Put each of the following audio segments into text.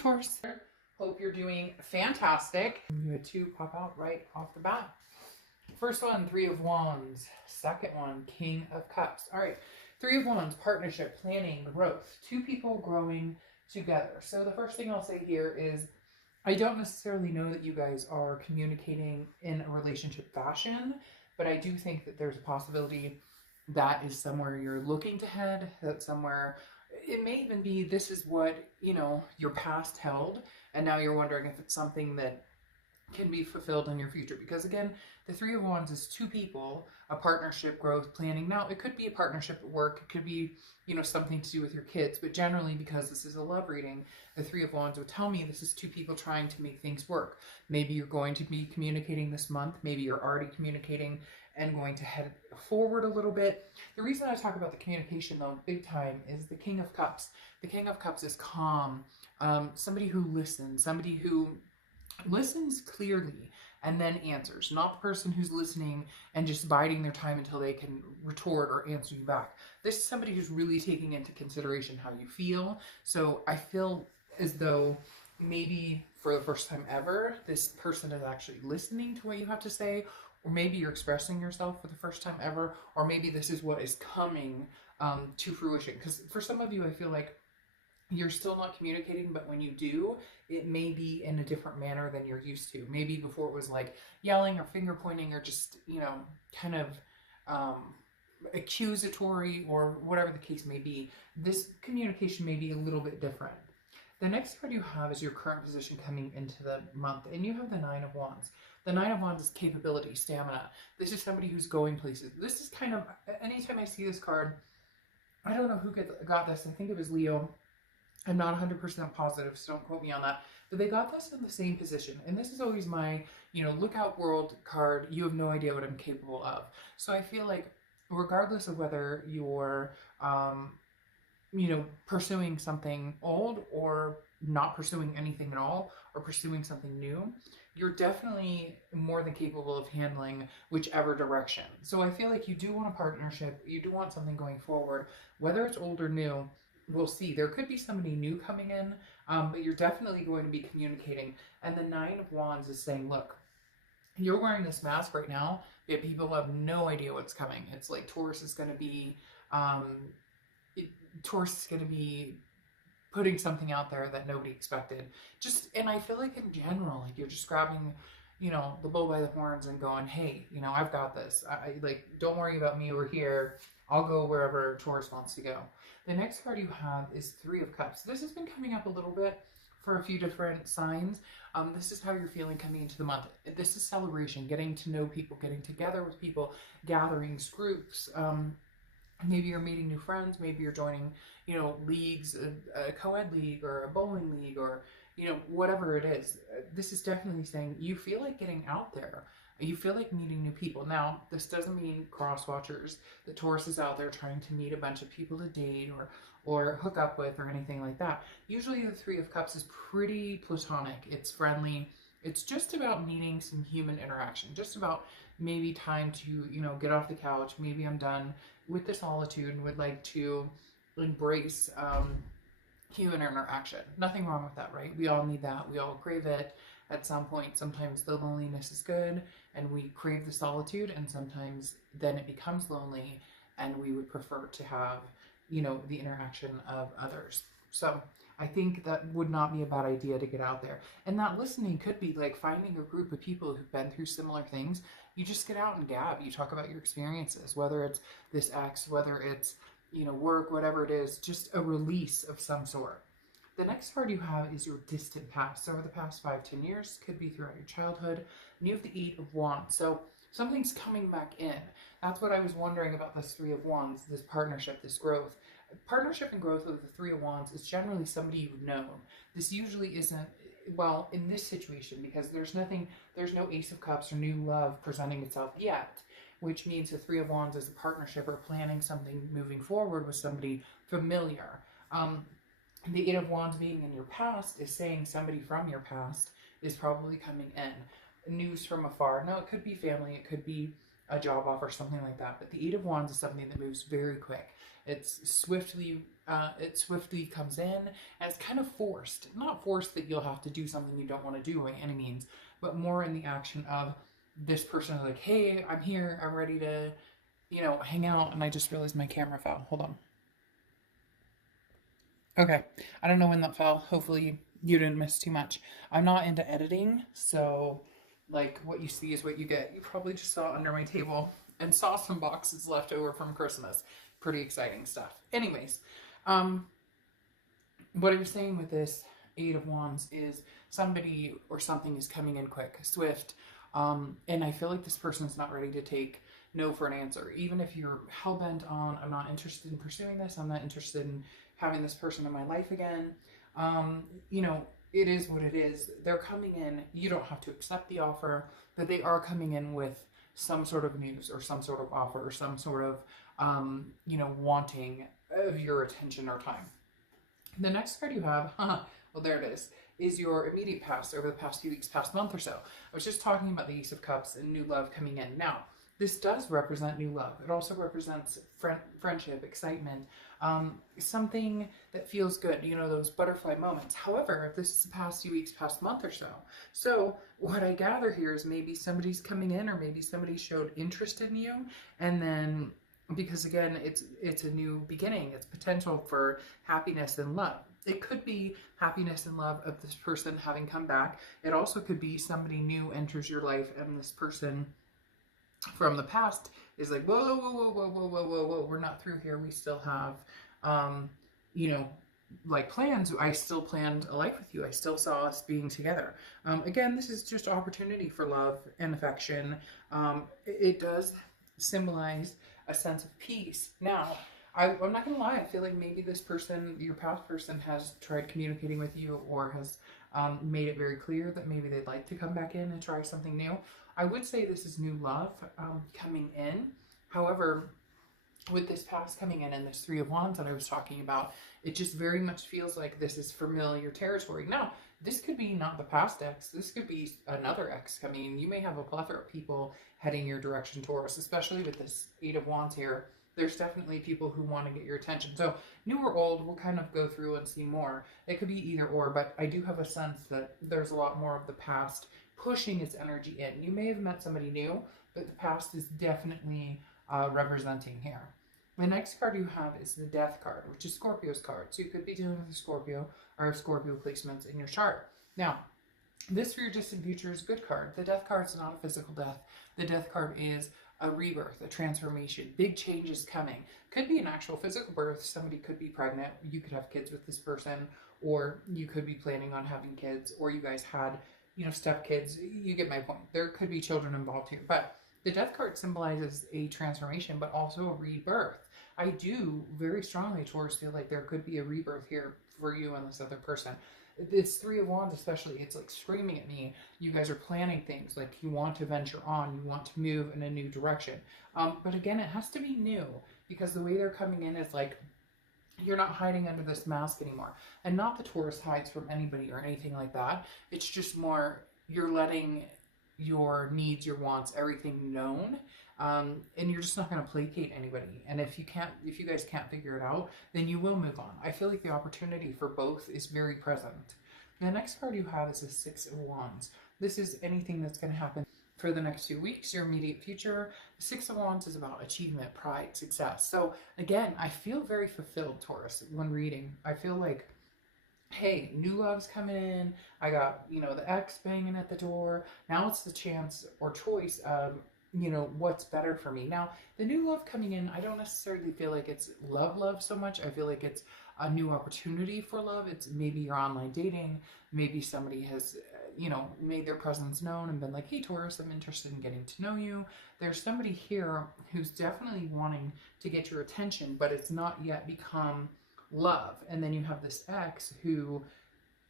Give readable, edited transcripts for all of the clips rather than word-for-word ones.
Taurus. Hope you're doing fantastic. You had two pop out right off the bat. First one, Three of Wands. Second one, King of Cups. All right, Three of Wands, partnership, planning, growth. Two people growing together. So the first thing I'll say here is I don't necessarily know that you guys are communicating in a relationship fashion, but I do think that there's a possibility that is somewhere you're looking to head, that somewhere it may even be this is what, your past held, and now you're wondering if it's something that can be fulfilled in your future. Because again, the Three of Wands is two people, a partnership, growth, planning. Now, it could be a partnership at work. It could be, something to do with your kids. But generally, because this is a love reading, the Three of Wands would tell me this is two people trying to make things work. Maybe you're going to be communicating this month. Maybe you're already communicating and going to head forward a little bit. The reason I talk about the communication, though, big time, is the King of Cups. The King of Cups is calm, somebody who listens, somebody who listens clearly and then answers, not the person who's listening and just biding their time until they can retort or answer you back. This is somebody who's really taking into consideration how you feel. So I feel as though maybe for the first time ever, this person is actually listening to what you have to say, or maybe you're expressing yourself for the first time ever, or maybe this is what is coming to fruition. Because for some of you, I feel like you're still not communicating, but when you do, it may be in a different manner than you're used to. Maybe before it was like yelling or finger pointing or just, kind of accusatory or whatever the case may be. This communication may be a little bit different. The next card you have is your current position coming into the month, and you have the Nine of Wands. The Nine of Wands is capability, stamina. This is somebody who's going places. This is kind of, anytime I see this card, I don't know who got this. I think it was Leo. I'm not 100% positive, so don't quote me on that. But they got this in the same position. And this is always my, look out world card. You have no idea what I'm capable of. So I feel like regardless of whether you're, pursuing something old or not pursuing anything at all or pursuing something new, you're definitely more than capable of handling whichever direction. So I feel like you do want a partnership. You do want something going forward, whether it's old or new. We'll see. There could be somebody new coming in, but you're definitely going to be communicating. And the Nine of Wands is saying, look, you're wearing this mask right now, yet people have no idea what's coming. It's like Taurus is going to be putting something out there that nobody expected. And I feel like in general, like you're just grabbing, the bull by the horns and going, hey, I've got this. I don't worry about me over here. I'll go wherever Taurus wants to go. The next card you have is Three of Cups. This has been coming up a little bit for a few different signs. This is how you're feeling coming into the month. This is celebration, getting to know people, getting together with people, gatherings, groups. Maybe you're meeting new friends. Maybe you're joining, leagues, a co-ed league or a bowling league or, whatever it is. This is definitely saying you feel like getting out there. You feel like meeting new people. Now, this doesn't mean cross watchers. The Taurus is out there trying to meet a bunch of people to date or hook up with or anything like that. Usually the Three of Cups is pretty platonic. It's friendly. It's just about needing some human interaction. Just about maybe time to, get off the couch. Maybe I'm done with the solitude and would like to embrace human interaction. Nothing wrong with that, right? We all need that. We all crave it at some point. Sometimes the loneliness is good and we crave the solitude, and sometimes then it becomes lonely and we would prefer to have, the interaction of others. So I think that would not be a bad idea to get out there. And that listening could be like finding a group of people who've been through similar things. You just get out and gab. You talk about your experiences, whether it's this ex, whether it's, work, whatever it is, just a release of some sort. The next card you have is your distant past. So over the past 5-10 years, could be throughout your childhood. And you have the Eight of Wands. So something's coming back in. That's what I was wondering about this Three of Wands, this partnership, this growth. Partnership and growth with the Three of Wands is generally somebody you've known. This usually isn't, well, in this situation, because there's no Ace of Cups or new love presenting itself yet, which means the Three of Wands is a partnership or planning something moving forward with somebody familiar. The Eight of Wands being in your past is saying somebody from your past is probably coming in. News from afar. Now, it could be family. It could be a job offer, something like that. But the Eight of Wands is something that moves very quick. It swiftly comes in, and it's kind of forced. Not forced that you'll have to do something you don't want to do by any means, but more in the action of this person is like, hey, I'm here, I'm ready to, hang out. And I just realized my camera fell. Hold on. Okay. I don't know when that fell. Hopefully you didn't miss too much. I'm not into editing, so like what you see is what you get. You probably just saw under my table and saw some boxes left over from Christmas. Pretty exciting stuff. Anyways, what I was saying with this Eight of Wands is somebody or something is coming in quick, swift, and I feel like this person is not ready to take no for an answer. Even if you're hell-bent on, I'm not interested in pursuing this, I'm not interested in having this person in my life again, it is what it is. They're coming in, you don't have to accept the offer, but they are coming in with some sort of news or some sort of offer or some sort of, wanting of your attention or time. The next card you have, well, there it is your immediate past over the past few weeks, past month or so. I was just talking about the Ace of Cups and new love coming in. Now, this does represent new love. It also represents friendship, excitement, something that feels good, those butterfly moments. However, this is the past few weeks, past month or so. So what I gather here is maybe somebody's coming in or maybe somebody showed interest in you, and then because again, it's a new beginning. It's potential for happiness and love. It could be happiness and love of this person having come back. It also could be somebody new enters your life and this person from the past is like, whoa, whoa, whoa, whoa, whoa, whoa, whoa, whoa, we're not through here. We still have, like plans. I still planned a life with you. I still saw us being together. Again, this is just opportunity for love and affection. It does symbolize a sense of peace. Now, I'm not going to lie, I feel like maybe this person, your past person, has tried communicating with you or has made it very clear that maybe they'd like to come back in and try something new. I would say this is new love coming in. However, with this past coming in and this Three of Wands that I was talking about, it just very much feels like this is familiar territory. Now, this could be not the past ex. This could be another ex coming in. You may have a plethora of people heading your direction, Taurus, especially with this Eight of Wands here. There's definitely people who want to get your attention. So new or old, we'll kind of go through and see more. It could be either or, but I do have a sense that there's a lot more of the past pushing its energy in. You may have met somebody new, but the past is definitely representing here. The next card you have is the Death card, which is Scorpio's card. So you could be dealing with a Scorpio or Scorpio placements in your chart. Now, this for your distant future is a good card. The Death card is not a physical death. The Death card is a rebirth, a transformation, big changes coming. Could be an actual physical birth. Somebody could be pregnant. You could have kids with this person, or you could be planning on having kids, or you guys had, stepkids. You get my point. There could be children involved here. But the Death card symbolizes a transformation, but also a rebirth. I do very strongly, Taurus, feel like there could be a rebirth here for you and this other person. This Three of Wands especially, it's like screaming at me. You guys are planning things, like you want to venture on, you want to move in a new direction. But again, it has to be new, because the way they're coming in is like, you're not hiding under this mask anymore. And not that Taurus hides from anybody or anything like that. It's just more, you're letting your needs, your wants, everything known. And you're just not going to placate anybody. And if you guys can't figure it out, then you will move on. I feel like the opportunity for both is very present. The next card you have is the Six of Wands. This is anything that's going to happen for the next few weeks, your immediate future. The Six of Wands is about achievement, pride, success. So again, I feel very fulfilled, Taurus, when reading. I feel like, hey, new love's coming in. I got, the ex banging at the door. Now it's the chance or choice of, what's better for me. Now, the new love coming in, I don't necessarily feel like it's love so much. I feel like it's a new opportunity for love. It's maybe you're online dating. Maybe somebody has, made their presence known and been like, hey, Taurus, I'm interested in getting to know you. There's somebody here who's definitely wanting to get your attention, but it's not yet become love. And then you have this ex who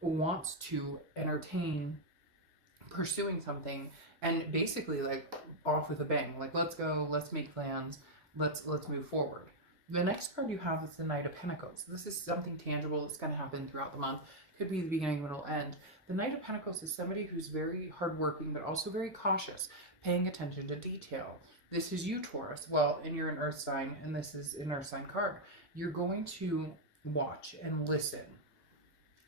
wants to entertain pursuing something and basically like off with a bang, like let's go, let's make plans, let's move forward. The next card you have is the Knight of Pentacles. This is something tangible that's going to happen throughout the month. Could be the beginning, middle, end. The Knight of Pentacles is somebody who's very hardworking, but also very cautious, paying attention to detail. This is you, Taurus. Well, and you're an earth sign, and this is an earth sign card. You're going to watch and listen.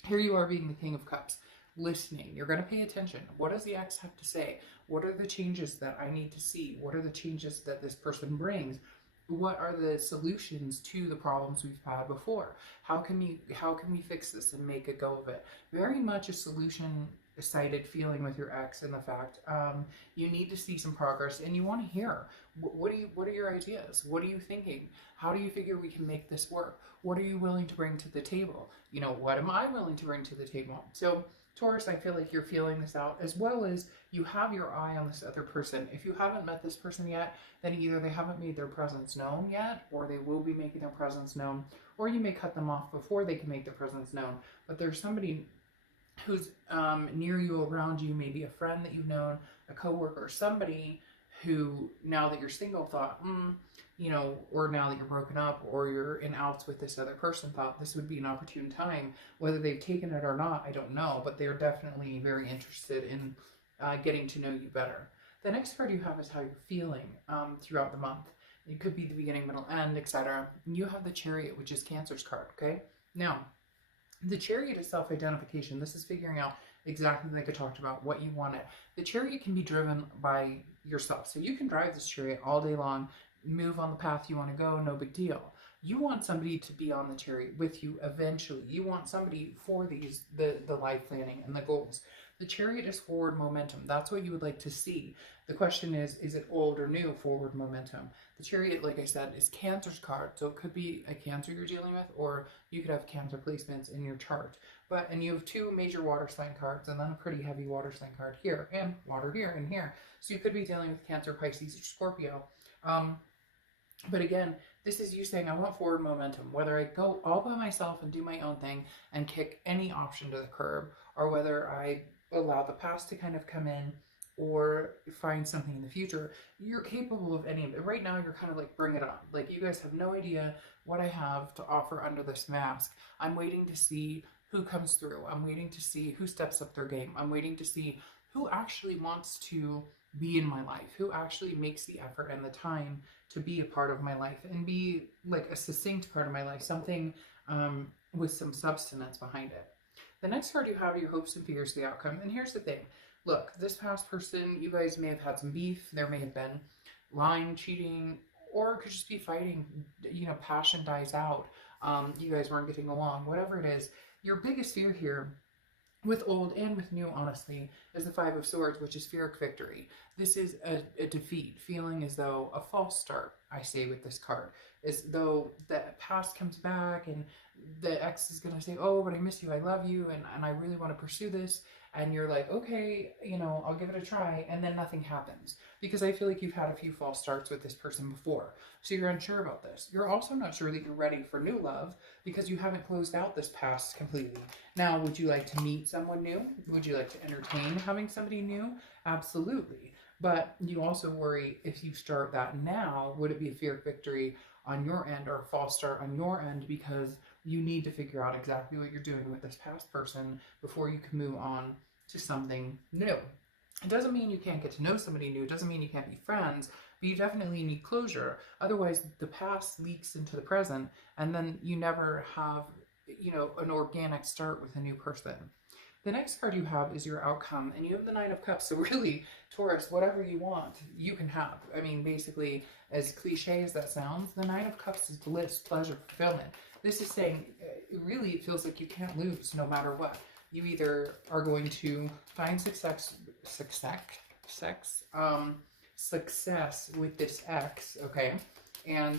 Here you are being the King of Cups, listening. You're going to pay attention. What does the ex have to say? What are the changes that I need to see? What are the changes that this person brings? What are the solutions to the problems we've had before? How can we fix this and make a go of it? Very much a solution excited feeling with your ex, and the fact you need to see some progress, and you want to hear what are your ideas? What are you thinking? How do you figure we can make this work? What are you willing to bring to the table? You know, what am I willing to bring to the table? So Taurus, I feel like you're feeling this out, as well as you have your eye on this other person. If you haven't met this person yet, then either they haven't made their presence known yet, or they will be making their presence known, or you may cut them off before they can make their presence known. But there's somebody who's near you, around you, maybe a friend that you've known, a coworker, somebody who, now that you're single, thought, you know, or now that you're broken up or you're in outs with this other person, thought this would be an opportune time. Whether they've taken it or not, I don't know, but they're definitely very interested in getting to know you better. The next card you have is how you're feeling throughout the month. It could be the beginning, middle, end, etc. You have the Chariot, which is Cancer's card, okay? Now, the Chariot is self-identification. This is figuring out exactly like I talked about, what you want it. The Chariot can be driven by yourself. So you can drive this Chariot all day long, move on the path you want to go, no big deal. You want somebody to be on the Chariot with you eventually. You want somebody for the life planning and the goals. The Chariot is forward momentum. That's what you would like to see. The question is it old or new forward momentum? The Chariot, like I said, is Cancer's card. So it could be a Cancer you're dealing with, or you could have Cancer placements in your chart. And you have two major water sign cards, and then a pretty heavy water sign card here, and water here and here. So you could be dealing with Cancer, Pisces, or Scorpio. But again, this is you saying, I want forward momentum. Whether I go all by myself and do my own thing and kick any option to the curb, or whether I allow the past to kind of come in or find something in the future, you're capable of any of it. Right now, you're kind of like, bring it on. Like, you guys have no idea what I have to offer under this mask. I'm waiting to see who comes through. I'm waiting to see who steps up their game. I'm waiting to see who actually wants to be in my life, who actually makes the effort and the time to be a part of my life and be like a succinct part of my life, something with some substance behind it. The next card you have are your hopes and fears of the outcome. And here's the thing. Look, this past person, you guys may have had some beef. There may have been lying, cheating, or it could just be fighting. You know, passion dies out. You guys weren't getting along. Whatever it is, your biggest fear here, with old and with new, honestly, is the Five of Swords, which is fear of victory. This is a defeat, feeling as though a false start, I say with this card, as though the past comes back and the ex is going to say, oh, but I miss you, I love you, and I really want to pursue this. And you're like, okay, you know, I'll give it a try. And then nothing happens. Because I feel like you've had a few false starts with this person before. So you're unsure about this. You're also not sure that you're ready for new love because you haven't closed out this past completely. Now, would you like to meet someone new? Would you like to entertain having somebody new? Absolutely. But you also worry, if you start that now, would it be a fear of victory on your end or a false start on your end, because you need to figure out exactly what you're doing with this past person before you can move on to something new. It doesn't mean you can't get to know somebody new. It doesn't mean you can't be friends, but you definitely need closure. Otherwise, the past leaks into the present, and then you never have, you know, an organic start with a new person. The next card you have is your outcome, and you have the Nine of Cups. So really, Taurus, whatever you want, you can have. I mean, basically, as cliche as that sounds, the Nine of Cups is bliss, pleasure, fulfillment. This is saying, really, it feels like you can't lose no matter what. You either are going to find success with this ex, okay, and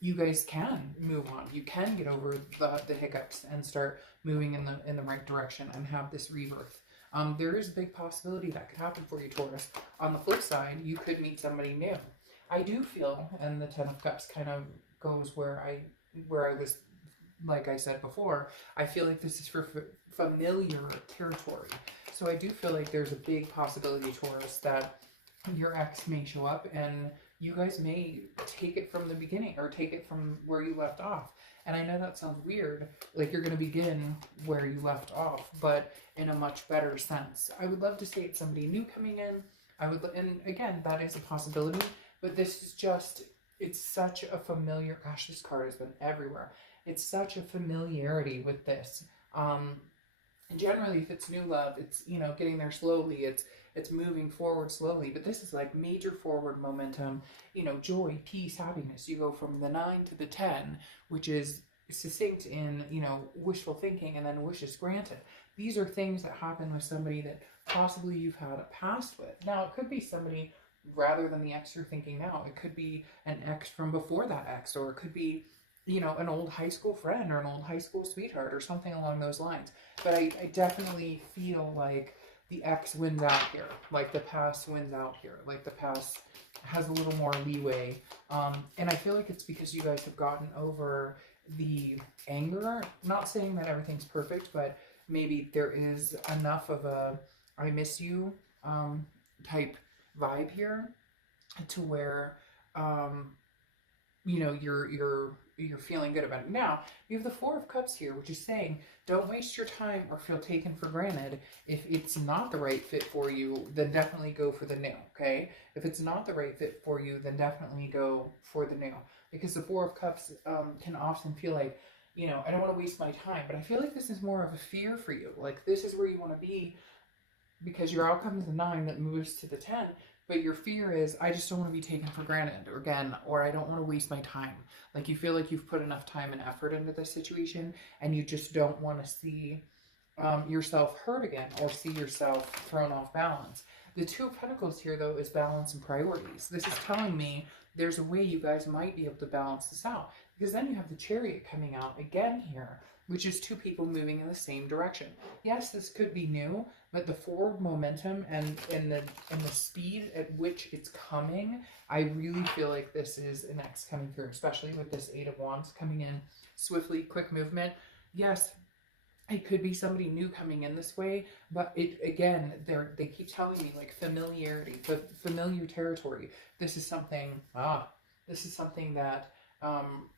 you guys can move on. You can get over the hiccups and start moving in the right direction and have this rebirth. There is a big possibility that could happen for you, Taurus. On the flip side, you could meet somebody new. I do feel, and the Ten of Cups kind of goes where I was, like I said before, I feel like this is for familiar territory. So I do feel like there's a big possibility, Taurus, that your ex may show up and you guys may take it from the beginning or take it from where you left off. And I know that sounds weird, like you're going to begin where you left off, but in a much better sense. I would love to say it's somebody new coming in, I would, and again, that is a possibility, but this is just, it's such a familiar, gosh, this card has been everywhere. It's such a familiarity with this. And generally, if it's new love, it's, you know, getting there slowly. It's moving forward slowly. But this is like major forward momentum. You know, joy, peace, happiness. You go from the 9 to the 10, which is succinct in, you know, wishful thinking, and then wishes granted. These are things that happen with somebody that possibly you've had a past with. Now, it could be somebody rather than the ex you're thinking now. It could be an ex from before that ex, or it could be, you know, an old high school friend or an old high school sweetheart or something along those lines. But I definitely feel like the ex wins out here. Like the past wins out here. Like the past has a little more leeway. And I feel like it's because you guys have gotten over the anger. Not saying that everything's perfect, but maybe there is enough of a I miss you type vibe here to where you know, you're feeling good about it. Now, you have the Four of Cups here, which is saying don't waste your time or feel taken for granted. If it's not the right fit for you, then definitely go for the new, okay? If it's not the right fit for you, then definitely go for the new. Because the Four of Cups can often feel like, you know, I don't want to waste my time. But I feel like this is more of a fear for you. Like, this is where you want to be because your outcome is the 9 that moves to the 10. But your fear is, I just don't want to be taken for granted, or again, or I don't want to waste my time. Like, you feel like you've put enough time and effort into this situation, and you just don't want to see yourself hurt again, or see yourself thrown off balance. The Two of Pentacles here, though, is balance and priorities. This is telling me there's a way you guys might be able to balance this out. Because then you have the Chariot coming out again here, which is two people moving in the same direction. Yes, this could be new, but the forward momentum and the speed at which it's coming, I really feel like this is an ex coming through, especially with this Eight of Wands coming in swiftly, quick movement. Yes, it could be somebody new coming in this way, but it again, they keep telling me like familiarity, familiar territory. This is something. This is something that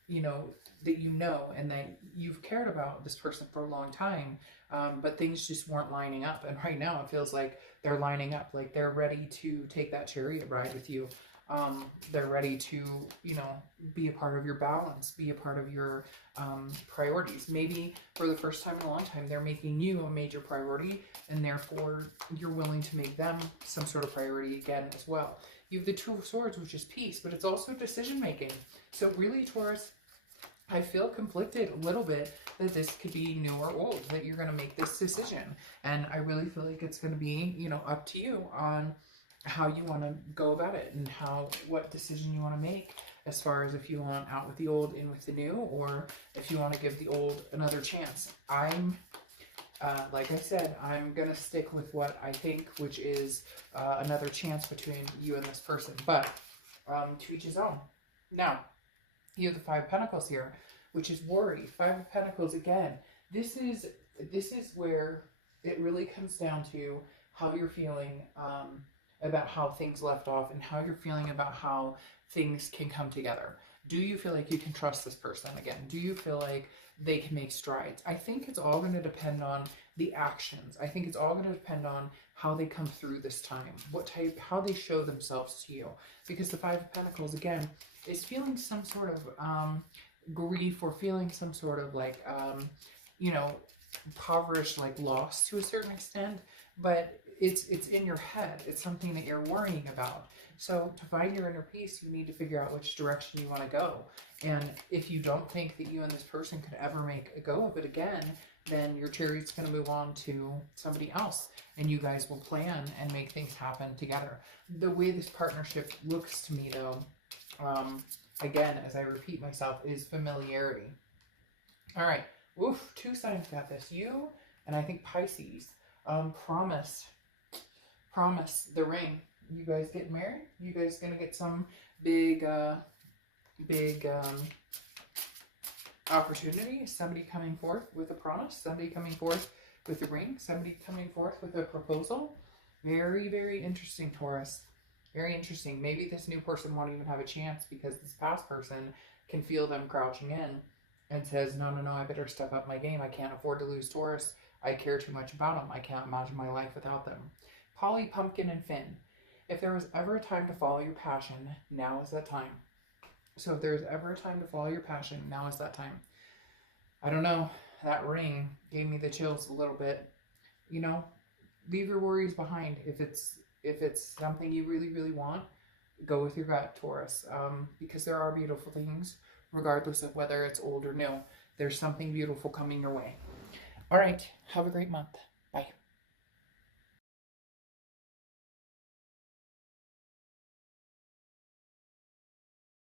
you know, that you know, and that you've cared about this person for a long time, but things just weren't lining up. And right now it feels like they're lining up, like they're ready to take that chariot ride with you. They're ready to, you know, be a part of your balance, be a part of your priorities. Maybe for the first time in a long time, they're making you a major priority, and therefore you're willing to make them some sort of priority again as well. You have the Two of Swords, which is peace, but it's also decision making. So really, Taurus, I feel conflicted a little bit that this could be new or old, that you're going to make this decision. And I really feel like it's going to be, you know, up to you on how you want to go about it, and what decision you want to make, as far as if you want out with the old, in with the new, or if you want to give the old another chance. Like I said, I'm going to stick with what I think, which is another chance between you and this person. But to each his own. Now, you have the Five of Pentacles here, which is worry. Five of Pentacles, again, this is where it really comes down to how you're feeling about how things left off, and how you're feeling about how things can come together. Do you feel like you can trust this person again? Do you feel like they can make strides? I think it's all going to depend on the actions. I think it's all going to depend on how they come through this time, how they show themselves to you. Because the Five of Pentacles, again, is feeling some sort of grief, or feeling some sort of like, you know, impoverished, like loss to a certain extent, but it's in your head. It's something that you're worrying about. So to find your inner peace, you need to figure out which direction you want to go. And if you don't think that you and this person could ever make a go of it again, then your chariot's going to move on to somebody else, and you guys will plan and make things happen together. The way this partnership looks to me, though, again, as I repeat myself, is familiarity. All right. Oof, two signs got this. You and I think Pisces. Promise the ring. You guys getting married? You guys gonna get some big opportunity? Somebody coming forth with a promise? Somebody coming forth with a ring? Somebody coming forth with a proposal? Very, very interesting, Taurus. Very interesting. Maybe this new person won't even have a chance, because this past person can feel them crouching in and says, no, I better step up my game. I can't afford to lose Taurus. I care too much about them. I can't imagine my life without them. Polly, Pumpkin, and Finn. If there was ever a time to follow your passion, now is that time. So if there's ever a time to follow your passion, now is that time. I don't know. That ring gave me the chills a little bit. You know, leave your worries behind. If it's something you really, really want, go with your gut, Taurus. Because there are beautiful things, regardless of whether it's old or new. There's something beautiful coming your way. All right. Have a great month.